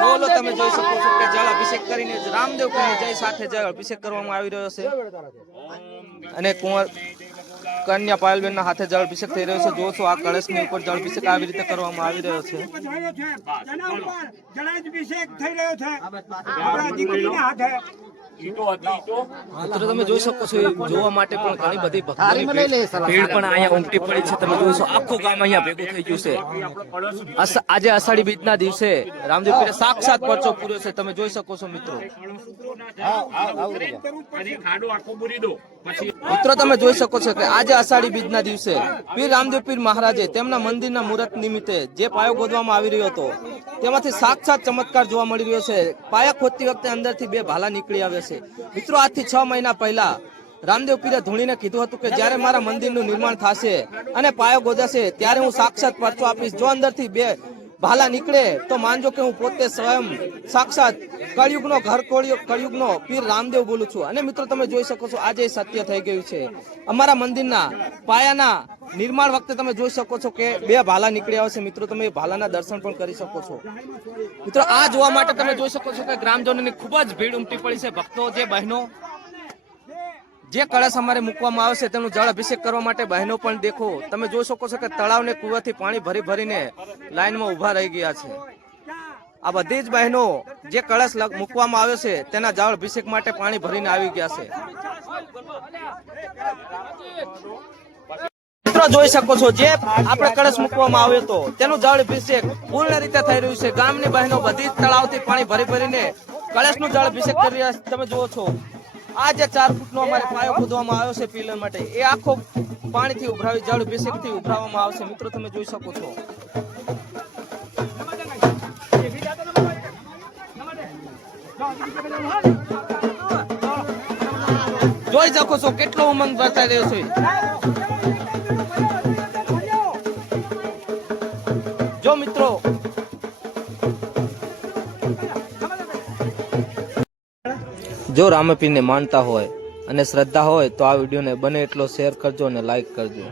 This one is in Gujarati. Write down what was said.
બોલો તમે જોઈ શકો છો કે જળ અભિષેક કરીને રામદેવ પીરની જય સાથે જળ અભિષેક કરવામાં આવી રહ્યો છે અને કુંવર કન્યા પાયલબેન ના હાથે જળ અભિષેક થઈ રહ્યો છે. જોશો આ કળશ ની ઉપર જળ અભિષેક આવી રીતે કરવામાં આવી રહ્યો છે. મિત્રો તમે જોઈ શકો છો જોવા માટે પણ ઘણી બધી ભક્તોની ભીડ પણ અહીંયા ઉમટી પડી છે. તમે જોશો આખું ગામ અહીંયા ભેગું થઈ ગયું છે. આજે અષાઢી બીજના દિવસે રામદેવ પીરે સાક્ષાત પરચો પૂર્યો છે. તમે જોઈ શકો છો મિત્રો. મિત્રો તમે જોઈ શકો છો કે આજે અષાઢી બીજના દિવસે પીર રામદેવ પીર મહારાજે તેમના મંદિરના મુહૂર્ત નિમિત્તે જે પાયો ગોદવામાં આવી રહ્યો હતો તેમાંથી સાક્ષાત ચમત્કાર જોવા મળી રહ્યો છે. પાયા ખોદતી વખતે અંદરથી બે ભાલા નીકળી આવ્યા છે. મિત્રો આજથી 6 મહિના પહેલા રામદેવ પીરે ધૂણીને કીધું હતું કે જ્યારે મારા મંદિરનું નિર્માણ થશે અને પાયો ગોદાશે ત્યારે હું સાક્ષાત પરચો આપીશ. જો અંદરથી બે ભાલા નીકળે તો માનજો કે હું પોતે સ્વયં સાક્ષાત કળિયુગનો ઘર કળિયુગનો પીર રામદેવ બોલું છું. અને મિત્રો તમે જોઈ શકો છો આજે સત્ય થઈ ગયું છે. અમારા મંદિરના પાયાના નિર્માણ વખતે તમે જોઈ શકો છો કે બે ભાલા નીકળ્યા હશે. મિત્રો તમે ભાલાના દર્શન પણ કરી શકો છો. મિત્રો આ જોવા માટે તમે જોઈ શકો છો કે ગ્રામજનોની ખૂબ જ ભીડ ઉમટી પડી છે. ભક્તો જે બહેનો જે કળશ અમારે મૂકવામાં આવે છે તેનું જળ અભિષેક કરવા માટે બહેનો પણ દેખો તમે જોઈ શકો છો કે તળાવને કુવાથી પાણી ભરી ભરીને લાઈનમાં ઉભા રહી ગયા છે. આ બધી જ બહેનો જે કળશ મૂકવામાં આવ્યો છે તેના જળ અભિષેક માટે પાણી ભરીને આવી ગયા છે. મિત્રો જોઈ શકો છો જે આપણે કળશ મૂકવામાં આવ્યો હતો તેનું જળ અભિષેક પૂર્ણ રીતે થઈ રહ્યું છે. ગામની બહેનો બધી જ તળાવથી પાણી ભરી ભરીને કળશનું જળ અભિષેક કરી રહ્યા છે. તમે જુઓ છો આ જે 4 ફૂટનો અમારે પાયો ખોદવામાં આવ્યો છે પિલર માટે એ આખો પાણીથી ઉભરાવી જળ અભિષેકથી ઉભરાવવામાં આવશે. મિત્રો તમે જોઈ શકો છો. જોઈ શકો છો કેટલો ઉમંગ વર્તાઈ રહ્યો છે. જો મિત્રો જો રામપીરને માનતા હોય અને શ્રદ્ધા હોય તો આ વિડીયોને બને એટલો શેર કરજો અને લાઈક કરજો.